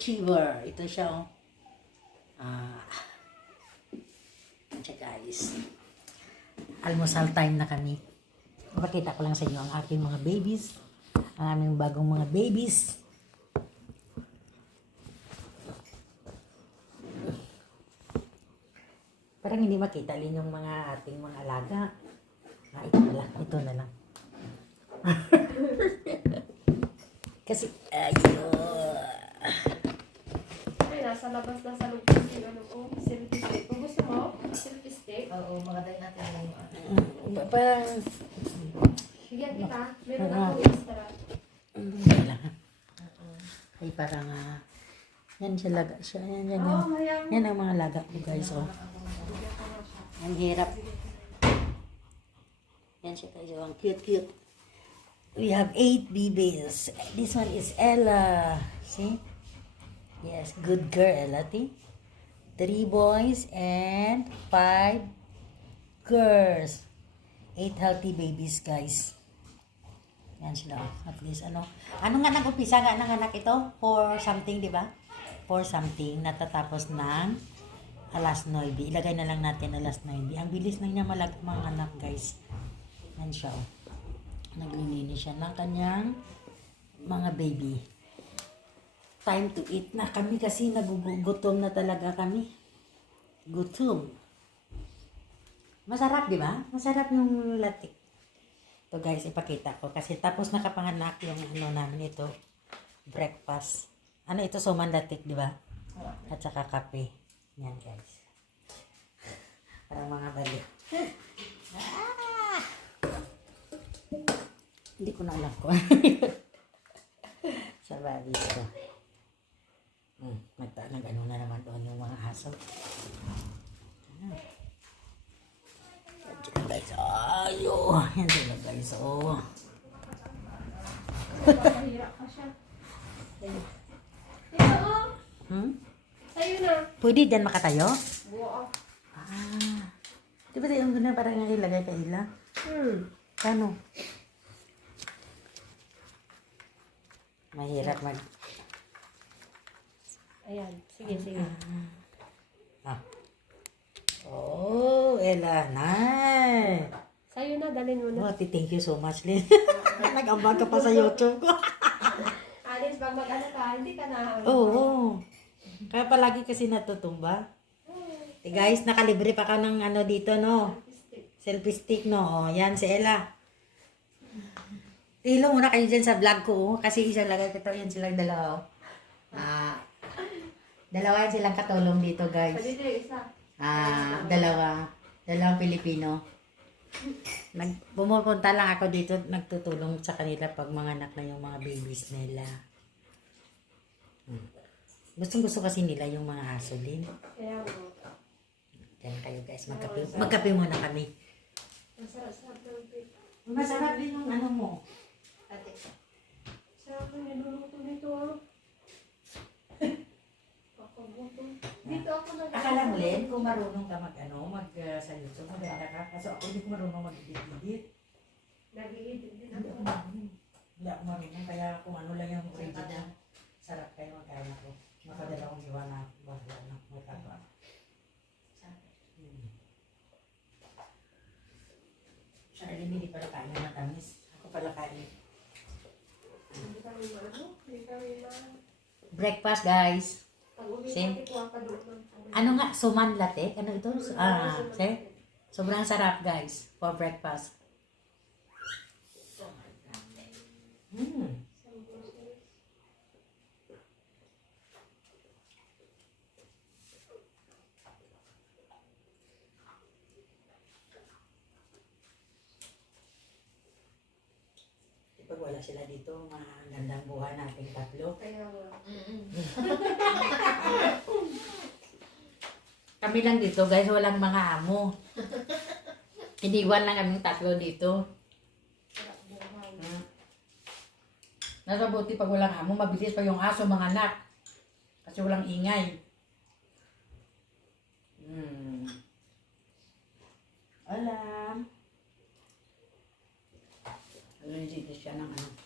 retriever. Ito siya oh. Ah. Siya guys. Almusal time na kami. Pakita ko lang sa inyo ang aking mga babies. Ang aming bagong mga babies. Parang hindi makita din yung mga ating mga alaga. Ah, ito na lang. Ito na lang. Kasi, ayun. Nasa labas na sa loob kasi ano ko, selfie stick. Kung gusto mo, selfie stick. Oo, maganda natin yung ano. Pa- Parang, Bigyan kita. Meron Oo. ako extra. wala. Ay, parang, ah, yan siya laga siya. Yan, yan, yan. Hayang. Yan ang mga laga ko guys, oh. Ang hirap. Yan siya guys, oh. Ang cute, cute. We have eight babies. This one is Ella. See? Yes, good girl, Ella. T. Three boys and five girls. Eight healthy babies, guys. Yan sila. At least, ano. Ano nga nag-umpisa nga ng anak ito? For something, di ba? For something. Natatapos ng alas 9. Ilagay na lang natin alas 9. Ang bilis na niya malag mga anak, guys. Yan siya, oh. Naglilinis siya ng kanyang mga baby. Time to eat na kami kasi nagugutom na talaga kami. Gutom. Masarap, di ba? Masarap yung latik. Ito guys, ipakita ko. Kasi tapos nakapanganak yung ano namin ito. Breakfast. Ano ito? Suman latik, di ba? At saka kape. Yan guys. Parang mga bali. Ah! Hindi ko na alam ko. Sa bali ito. Hmm, nagta nag ano na naman doon yung mga aso. Yan sila guys. Ayo. Yan sila guys. Oh. Ka. Hmm? Pwede dyan makatayo? Buo. Ah. Di ba yung ganun parang yung ilagay kay Ila? Hmm. Kano? Mahirap mag... Ayan. Sige, sige. Ah. Oh, Ella, nice. Sa'yo na, dalhin mo na. Oh, thank you so much, Lynn. Nag-ambag ka pa sa YouTube ko. Alis, pag mag-ano ka, hindi ka na. Oo. Oh, Kaya palagi kasi natutumba. Eh, guys, nakalibre pa ka ng ano dito, no? Selfie stick, no? Oh, yan, si Ella. Tilo muna kayo dyan sa vlog ko, oh. kasi isang lagay ko to, yan silang dalawa. oh. Ah, dalawa yan silang katulong dito, guys. Pwede din, isa. Ah, dalawa. Dalawang Pilipino. Nag, pumupunta lang ako dito, nagtutulong sa kanila pag mga anak na yung mga babies nila. Hmm. Gustong gusto kasi nila yung mga aso din. Kaya mo. Yan kayo guys, magkape, magkape muna kami. Masarap din yung ano mo. Ate. Sarap ng niluluto dito, ah. Kakabuto. Dito ako nag- Akala mo Len, kung marunong ka mag ano, mag uh, sa YouTube, maganda ka. Kaso ako hindi ko marunong mag-edit. Nag-i-edit din ako. Hindi ako marunong, kaya kung ano lang yung original. Sarap kayo magkain ako. Makadala kong iwan na bahala na magkaba. Hmm. Charlie, hindi pala kain ng matamis. Ako pala kain. Hindi kami maano. Hindi kami ma... Breakfast, guys. Same. Natin, Ano nga, suman latte? Ano ito? Ah, see? Sobrang sarap, guys, for breakfast. Hmm. Pag wala sila dito, magandang buhay nating tatlo. Kaya nga. Kami lang dito, guys. Walang mga amo. Iniwan lang kaming tatlo dito. Buhay. Nasa buti pag walang amo, mabilis pa yung aso, mga anak. Kasi walang ingay. Hmm. Alam. Ano dito siya ng ano?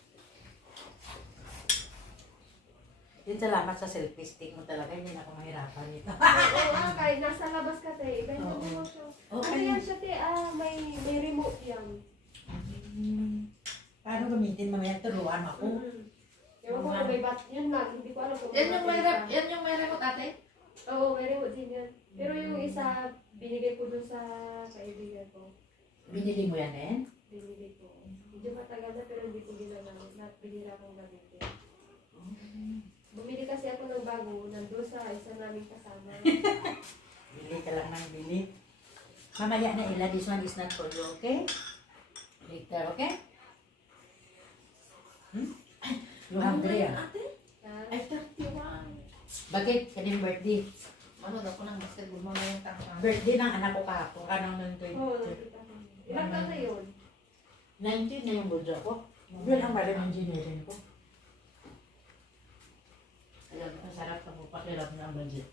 Yun salamat sa selfie stick mo talaga. Hindi na ako mahirapan nito. Oo, ah, kahit nasa labas ka, te. Iba yung Oo. mo siya. Ano yan siya, te? Ah, may, may remote yan. Hmm. Paano gamitin mamaya? Turuan ako. Mm. Ewan ko kung may bat, yun lang, hindi ko alam kung Yan yung may rep, yan yung may remote ate? Oo, may remote din yan. Pero yung isa, binigay ko dun sa kaibigan ko. Binili mo yan eh? Binigay ko. Medyo matagal na pero hindi ko ginagamit. Lahat binira kong gamitin. Bumili kasi ako ng bago, nandun sa isa naming kasama. Bili ka lang ng bili. Mamaya na ila, this one is not for you, okay? Later, okay? Hmm? You hungry ah? ate? Ay, 31. Bakit? Kaning birthday? Manood ako ng basketball mo ngayong tangka. Birthday ng anak ko kahapon. Kanang nung Oo, 20. nakita ko. Ilang taon na yun? 19 na yung budget ko. Yun ang malam engineering ko. Alam mo, masarap sa pakiram ng budget.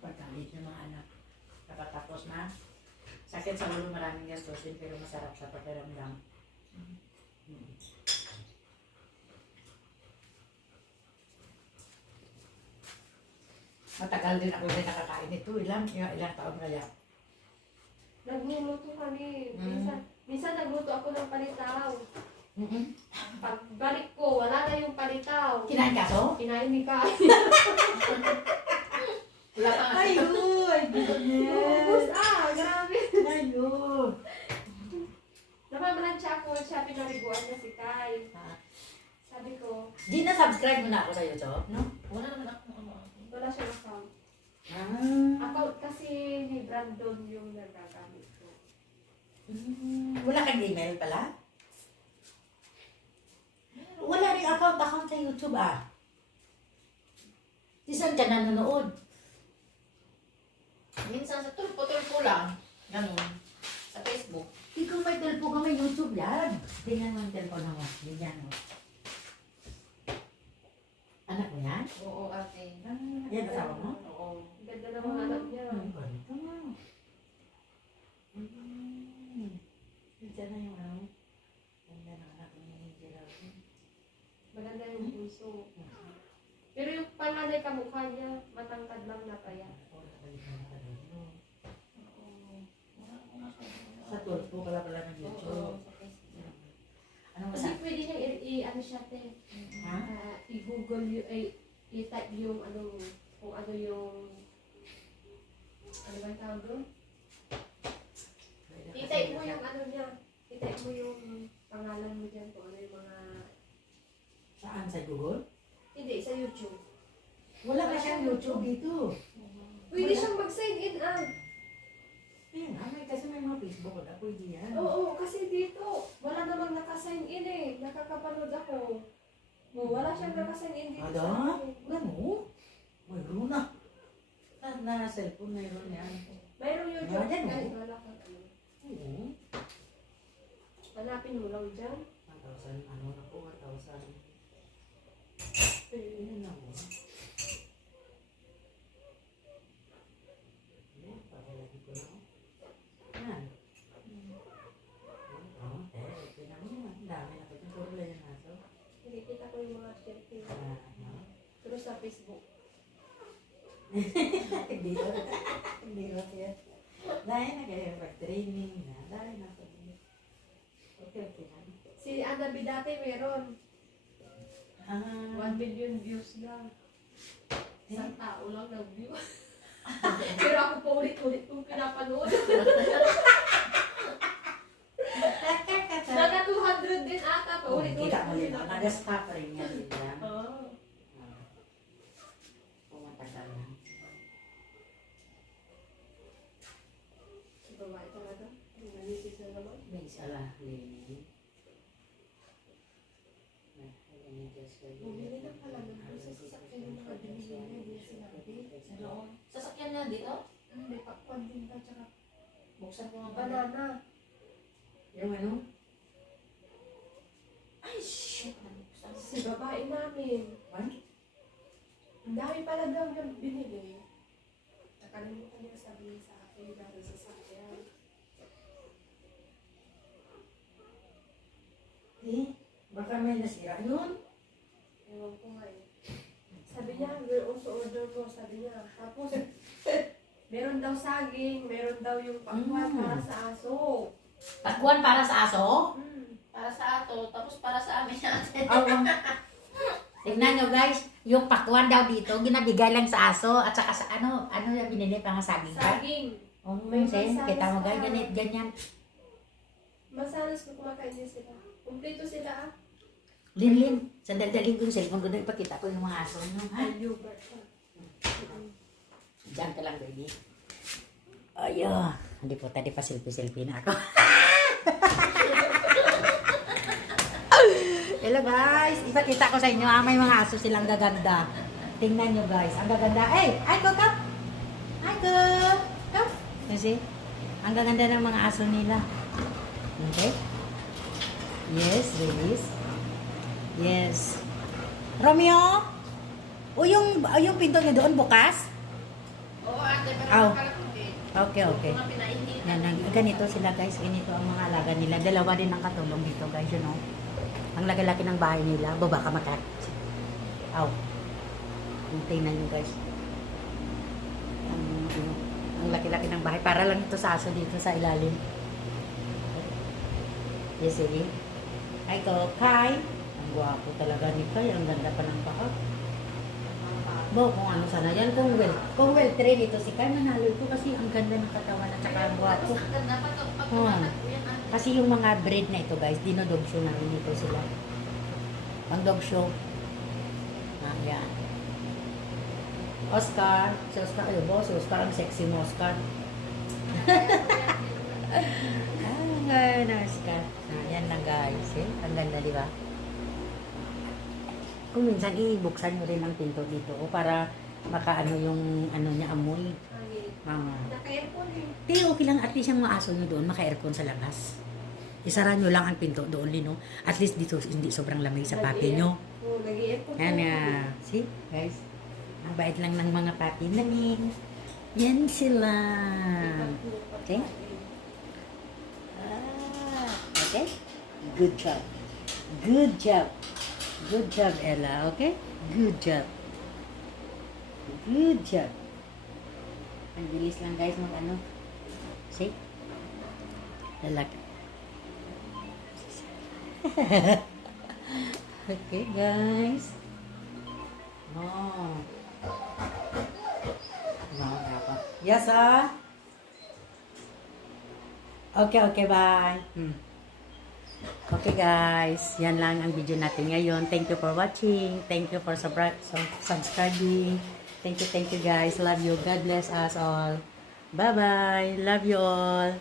Pagkalit ng mga anak. Kapatapos na, sakit sa ulo maraming gastusin pero masarap sa pakiramdam. Hmm. Matagal din ako rin nakakain nito. Ilang, ilang, taon kaya. Nagluluto kami. Mm. Minsan, minsan nagluto ako ng palitaw. Mm-hmm. Pagbalik ko, wala na yung palitaw. Kinain ka so? Kinain ni Kai. Wala pa nga. Ayun! Ubus ah, grabe. Ayun! Namamalansya ako, siya pinariguan niya si Kai. Sabi ko, Di na subscribe mo na ako sa YouTube, no? Wala naman akong ano. wala siyang account. Ah. Account kasi ni Brandon yung nagagamit ko. Mm, Wala kang email pala? Wala rin account, account sa YouTube ah. Di saan ka nanonood? Minsan sa tulpo-tulpo lang. Ganun. Sa Facebook. Kung may telpo ka, may YouTube yan. Tingnan mo yung telpo mo. Bigyan mo. Anak mo yan? Oo, ate. Yan asawa mo? Oo. Ganda ng mga anak niya. Ang ganito nga. Mm. Diyan na yung ano. Ganda ng anak ni Geraldine. Maganda yung puso. Pero yung panganay kamukha niya, matangkad lang na kaya. Sa tulpo pala pala ng Oo, YouTube. Ano Kasi wala? pwede niya i- i- ano siya te, Ha? ah, i-google yung, ay, i-type yung ano, kung ano yung, ano ba yung tawag doon? I-type mo yung ano niya, i-type mo yung pangalan mo dyan, kung ano yung mga, Saan? Sa Google? hindi, sa YouTube. Wala ka siyang YouTube dito. Pwede siyang mag-sign in ah. Ayun nga, may kasi may mga Facebook. Wala pwede yan. Oo, kasi dito, wala namang naka-sign in eh. Nakakapanood ako. Oh, wala siyang naka-sign in dito Ada? sa akin. Ano? Mayroon na. Na, na cellphone mayroon yan. Mayroong YouTube Wala yan, guys, oh. wala kang ano. Oo. Hanapin mo lang dyan. 1,000, ano na po, 1,000. Eh, Ayun na mo. Ayan, papalagay ko na. Yan. Oo, eh, tingnan mo. Ang dami na kita. Puro lang yung aso. Nakikita ko yung mga selfie. Ah, ano? Pero sa Facebook. Hindi ko. Hindi ko siya. Dahil na kayo pag-training na. Dahil na sa Okay, okay lang. Si Anabi dati meron. Ah, 1 million views lang. Isang tao lang nag-view. Pero ako pa ulit-ulit kong pinapanood. Naka 200 din ata pa ulit-ulit Kita mo yun. Nag-stop rin yan. Oo. Ah. Pumatagal na. Si babae talaga. Yung nanisis na isa lang. Lenny. Bumili na pala ng sa sasakyan yung mga binili niya. Hindi sinabi. Ano? Sasakyan niya dito? Mm, May popcorn din pa tsaka Buksan ko nga. banana. Yung ano? Ay, shit. Si babae namin. Ano? Ang dami pala daw yung binili. Nakalimutan niya sabihin sa akin dahil sa Eh, baka may nasira yun. Ewan ko nga eh. Sa Sabi niya, we'll also order mo, sabi niya. Tapos, meron daw saging, meron daw yung pakwan Mm. para sa aso. Pakwan para sa aso? Mm. Para sa ato, tapos para sa amin natin. Oo. Tignan nyo guys, yung pakwan daw dito, ginabigay lang sa aso at saka sa ano, ano yung binili pa nga saging ka? Saging. Oo, May sen, masalas kita mo pa. guys, ganit, ganyan. Masalas ko kumakain din sila. Kumpleto sila ah. Linlin, sandal-daling ko yung cellphone ko na ipakita ko yung mga aso. No? Ha? Ay, yogurt pa. Diyan ka lang, baby. Ayo, hindi po, tadi pa selfie-selfie na ako. Hello guys, ipakita ko sa inyo, ah, may mga aso silang gaganda. Tingnan nyo guys, ang gaganda. Hey, ay ko ka. Ay ko. Come. Kasi, ang gaganda ng mga aso nila. Okay? Yes, babies. Yes. Romeo? O yung, o yung pinto niyo doon bukas? Oo, ate, pero makalapit. Okay, okay. Yan, ganito sila guys, ganito ang mga alaga nila. Dalawa din ang katulong dito guys, you know. Ang laki-laki ng bahay nila, baba ka makat. Aw. Yung Tingnan nyo guys. Ang, ang laki-laki ng bahay. Para lang ito sa aso dito sa ilalim. Yes, Eli. Ay ko, Kai. Ang gwapo talaga ni Kai. Ang ganda pa ng paa. Bo, kung ano sana yan, kung well, kung well trained ito si Kai, manalo ito kasi ang ganda ng katawan at saka ang gwapo. Ang ate. Kasi yung mga breed na ito guys, dinodog show namin dito sila. Pang dog show. Ah, yan. Oscar. Si Oscar, ayo bo, si Oscar ang sexy mo, Oscar. ah, ang ganda, Oscar. Guys, eh. Ang ganda, di ba? Kung minsan, ibuksan nyo rin ang pinto dito oh, para makaano yung ano niya amoy. Ah. Naka-aircon eh. Pero okay lang, at least yung mga aso nyo doon, maka-aircon sa labas. Isara nyo lang ang pinto doon, Lino. At least dito, hindi sobrang lamig sa papi nyo. Oo, nag-aircon. Yan nga. See, guys? Ang bait lang ng mga papi namin. Yan sila. Okay? Ah, okay? Good job. Good job. Good job, Ella. Okay? Good job. Good job. Ang bilis lang guys mag ano. See? Lalaki. okay guys. Oh. Wow, apa? Yes, ah. Okay, okay, bye. Hmm. Okay guys, yan lang ang video natin ngayon. Thank you for watching. Thank you for sub- subscribing. Thank you, thank you guys. Love you. God bless us all. Bye-bye. Love you all.